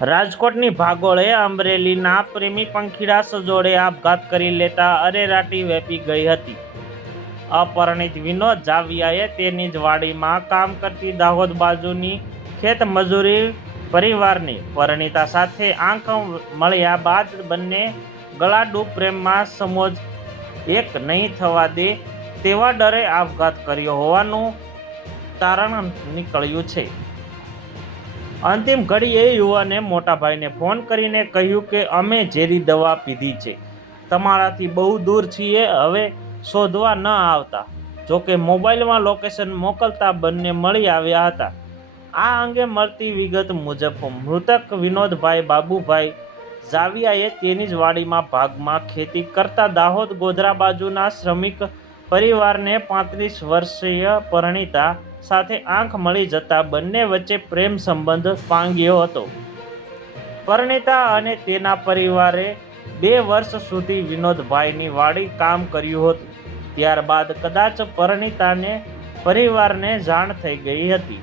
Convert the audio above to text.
રાજકોટની ભાગોળે અમરેલીના પ્રેમી પંખીડા સજોડે આપઘાત કરી લેતા અરેરાટી વેપી ગઈ હતી। અપરિણીત વિનોદ જાવિયાએ તેની જ વાડીમાં કામ કરતી દાહોદ બાજુની ખેતમજૂરી પરિવારની પરિણીતા સાથે આંખ મળ્યા બાદ બંને ગળાડૂબ પ્રેમમાં સમોજ એક નહીં થવા દે તેવા ડરે આપઘાત કર્યો હોવાનું તારણ નીકળ્યું છે। અંતિમ ઘડીએ યુવાને મોટાભાઈને ફોન કરીને કહ્યું કે અમે ઝેરી દવા પીધી છે, તમારાથી બહુ દૂર છીએ, હવે શોધવા ન આવતા। જોકે મોબાઈલમાં લોકેશન મોકલતા બંને મળી આવ્યા હતા। આ અંગે મળતી વિગત મુજબ મૃતક વિનોદભાઈ બાબુભાઈ જાવિયાએ તેની જ વાડીમાં ભાગમાં ખેતી કરતા દાહોદ ગોધરા બાજુના શ્રમિક પરિવારને 35 વર્ષીય પરિણીતા સાથે આંખ મળી જતા બંને વચ્ચે પ્રેમ સંબંધ પાંગ્યો હતો। પરિણીતા અને તેના પરિવારે 2 વર્ષ સુધી વિનોદભાઈની વાડી કામ કર્યું હતું। ત્યારબાદ કદાચ પરિણીતાને પરિવારને જાણ થઈ ગઈ હતી।